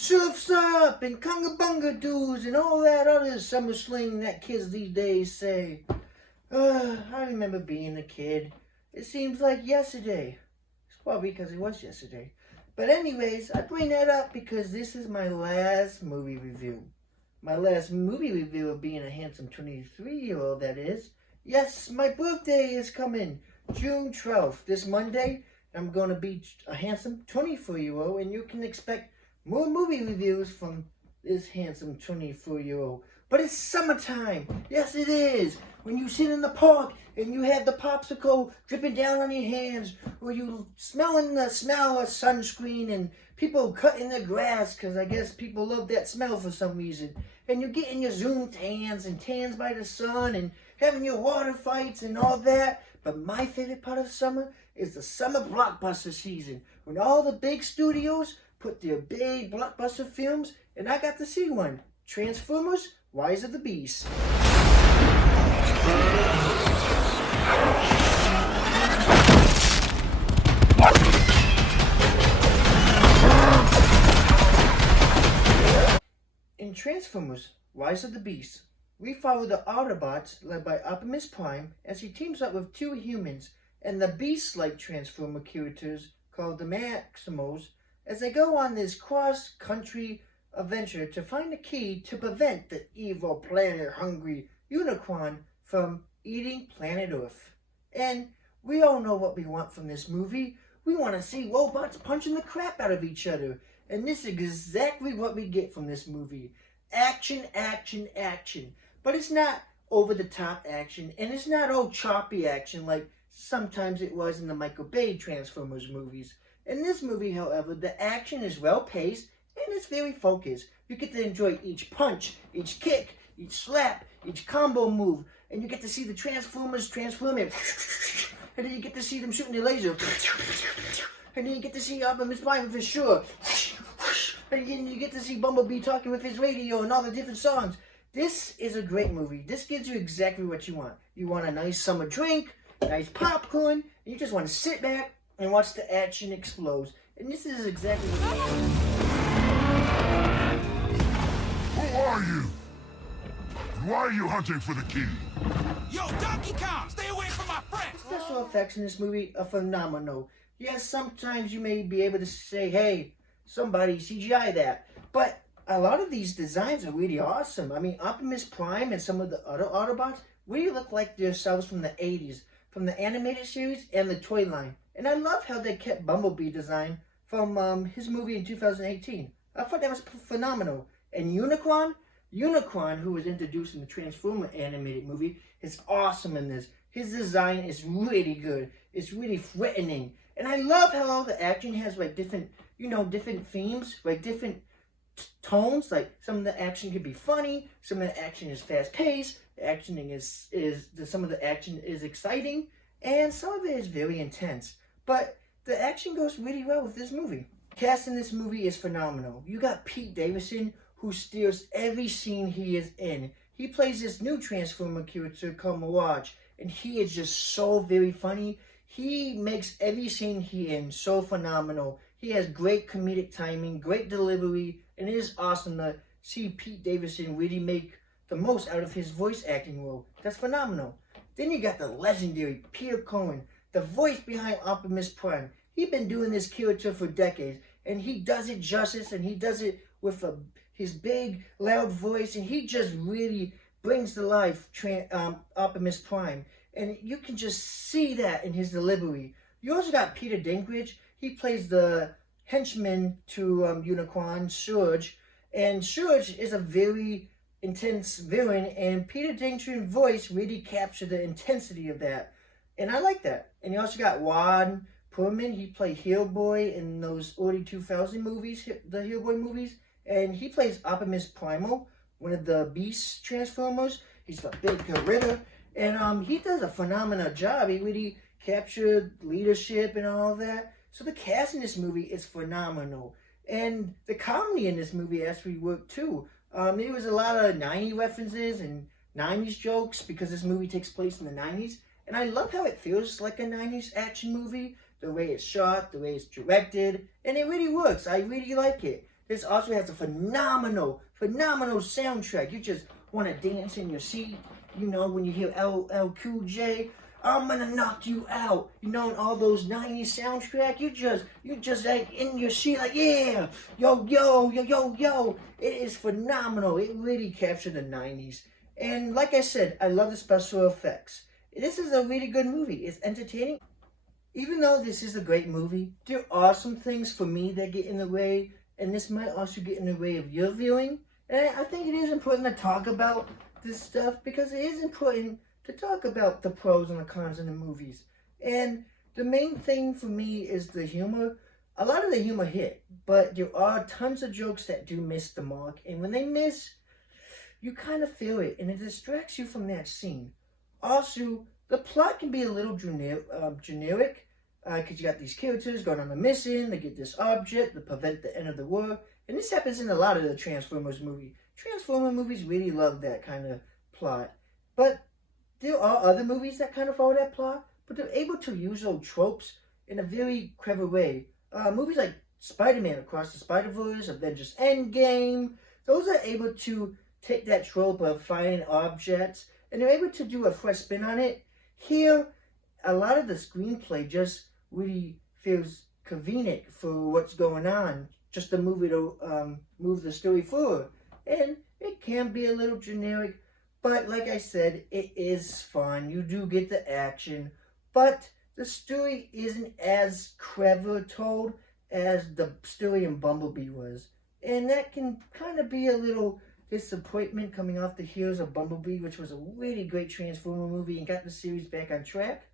Surf's Up and Bunga Doos and all that other summer sling that kids these days say. I remember being a kid. It seems like yesterday. It's probably because it was yesterday. But anyways, I bring that up because this is my last movie review. My last movie review of being a handsome 23-year-old, that is. Yes, my birthday is coming, June 12th, this Monday. I'm going to be a handsome 24-year-old, and you can expect more movie reviews from this handsome 24-year-old. But it's summertime. Yes, it is. When you sit in the park and you have the popsicle dripping down on your hands, or you smelling the smell of sunscreen and people cutting the grass, because I guess people love that smell for some reason. And you're getting your Zoom tans and tans by the sun and having your water fights and all that. But my favorite part of summer is the summer blockbuster season, when all the big studios put their big blockbuster films, and I got to see one. Transformers: Rise of the Beast. In Transformers: Rise of the Beast, we follow the Autobots led by Optimus Prime as he teams up with two humans and the Beast-like Transformer characters called the Maximals as they go on this cross-country adventure to find the key to prevent the evil planet-hungry Unicron from eating planet Earth. And we all know what we want from this movie. We want to see robots punching the crap out of each other. And this is exactly what we get from this movie. Action, action, action. But it's not over-the-top action, and it's not all choppy action like sometimes it was in the Michael Bay Transformers movies. In this movie, however, the action is well-paced and it's very focused. You get to enjoy each punch, each kick, each slap, each combo move, and you get to see the Transformers transforming, and then you get to see them shooting their laser, and then you get to see Optimus Prime with his sure, and then you get to see Bumblebee talking with his radio and all the different songs. This is a great movie. This gives you exactly what you want. You want a nice summer drink, nice popcorn, and you just want to sit back and watch the action explode. And this is exactly what you want. Who are you? And why are you hunting for the key? Yo, Donkey Kong, stay away from my friends! Special effects in this movie are phenomenal. Yes, sometimes you may be able to say, hey, somebody CGI that. But a lot of these designs are really awesome. I mean, Optimus Prime and some of the other Autobots really look like themselves from the 80s, from the animated series and the toy line. And I love how they kept Bumblebee design from his movie in 2018. I thought that was phenomenal. And Unicron, who was introduced in the Transformer animated movie, is awesome in this. His design is really good. It's really threatening. And I love how all the action has like different themes, like different tones. Like some of the action could be funny, some of the action is fast paced, some of the action is exciting, and some of it is very intense. But the action goes really well with this movie. Cast in this movie is phenomenal. You got Pete Davidson, who steals every scene he is in. He plays this new Transformer character called Mirage, and he is just so very funny. He makes every scene he in so phenomenal. He has great comedic timing, great delivery, and it is awesome to see Pete Davidson really make the most out of his voice acting role. That's phenomenal. Then you got the legendary Peter Cohen, the voice behind Optimus Prime. He's been doing this character for decades, and he does it justice, and he does it with his big, loud voice, and he just really brings to life Optimus Prime. And you can just see that in his delivery. You also got Peter Dinklage. He plays the henchman to Unicron, Surge. And Surge is a very intense villain, and Peter Dinklage's voice really captured the intensity of that. And I like that. And you also got Ron Perlman. He played Hellboy in those early 2000 movies, the Hellboy movies. And he plays Optimus Primal, one of the Beast Transformers. He's a big gorilla. And he does a phenomenal job. He really captured leadership and all that. So the cast in this movie is phenomenal. And the comedy in this movie actually worked too. There was a lot of 90s references and 90s jokes because this movie takes place in the 90s. And I love how it feels like a 90s action movie. The way it's shot, the way it's directed. And it really works. I really like it. This also has a phenomenal soundtrack. You just want to dance in your seat. You know, when you hear LL Cool J, I'm gonna knock you out. You know, and all those 90s soundtrack, you just like in your seat, like, yeah, yo, yo, yo, yo, yo. It is phenomenal. It really captured the 90s. And like I said, I love the special effects. This is a really good movie. It's entertaining. Even though this is a great movie, there are some things for me that get in the way, and this might also get in the way of your viewing. And I think it is important to talk about this stuff because it is important to talk about the pros and the cons in the movies. And the main thing for me is the humor. A lot of the humor hit, but there are tons of jokes that do miss the mark. And when they miss, you kind of feel it, and it distracts you from that scene. Also, the plot can be a little generic, because you got these characters going on a mission, they get this object to prevent the end of the war, and this happens in a lot of the Transformers movies. Transformer movies really love that kind of plot, but there are other movies that kind of follow that plot, but they're able to use those tropes in a very clever way. Movies like Spider-Man Across the Spider-Verse, Avengers Endgame, those are able to take that trope of finding objects, and they're able to do a fresh spin on it. Here, a lot of the screenplay just really feels convenient for what's going on, just to move the story forward. And it can be a little generic, but like I said, it is fun. You do get the action, but the story isn't as clever told as the story in Bumblebee was. And that can kind of be a little disappointment coming off the heels of Bumblebee, which was a really great Transformer movie and got the series back on track.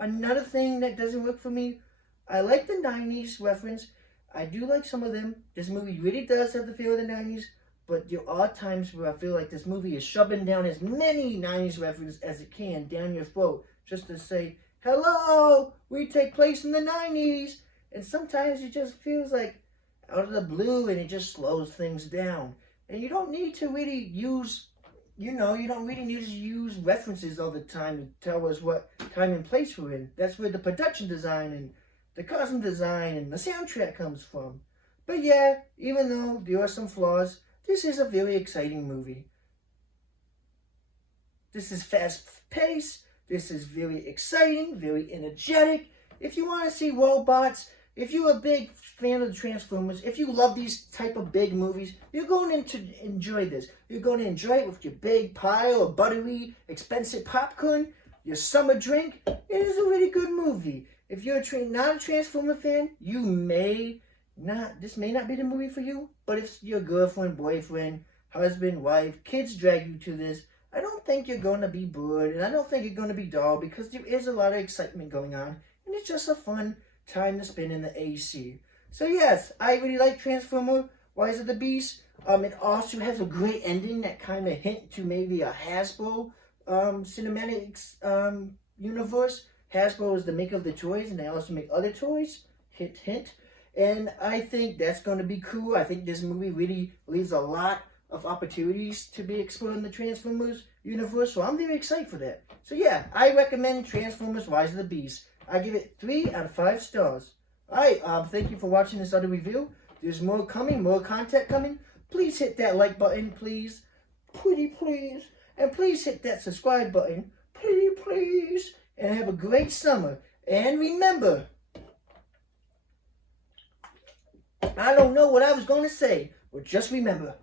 Another thing that doesn't work for me, I like the 90s reference. I do like some of them. This movie really does have the feel of the 90s, but there are times where I feel like this movie is shoving down as many 90s references as it can down your throat just to say, hello, we take place in the 90s. And sometimes it just feels like out of the blue and it just slows things down. And you don't need to really use, you don't really need to use references all the time to tell us what time and place we're in. That's where the production design and the costume design and the soundtrack comes from. But yeah, even though there are some flaws, this is a very exciting movie. This is fast-paced. This is very exciting, very energetic. If you want to see robots, if you're a big fan of the Transformers, if you love these type of big movies, you're going to enjoy this. You're going to enjoy it with your big pile of buttery, expensive popcorn, your summer drink. It is a really good movie. If you're not a Transformer fan, this may not be the movie for you, but if your girlfriend, boyfriend, husband, wife, kids drag you to this, I don't think you're going to be bored, and I don't think you're going to be dull, because there is a lot of excitement going on, and it's just a fun time to spend in the AC. So yes, I really like Transformer Rise of the Beast. It also has a great ending that kind of hint to maybe a Hasbro cinematic universe. Hasbro is the maker of the toys, and they also make other toys. Hint, hint. And I think that's going to be cool. I think this movie really leaves a lot of opportunities to be explored in the Transformers universe, so I'm very excited for that. So yeah, I recommend Transformers Rise of the Beast. I give it 3 out of 5 stars. Alright, thank you for watching this other review. There's more coming, more content coming. Please hit that like button, please. Pretty please. And please hit that subscribe button. Pretty please. And have a great summer. And remember, I don't know what I was going to say, but just remember,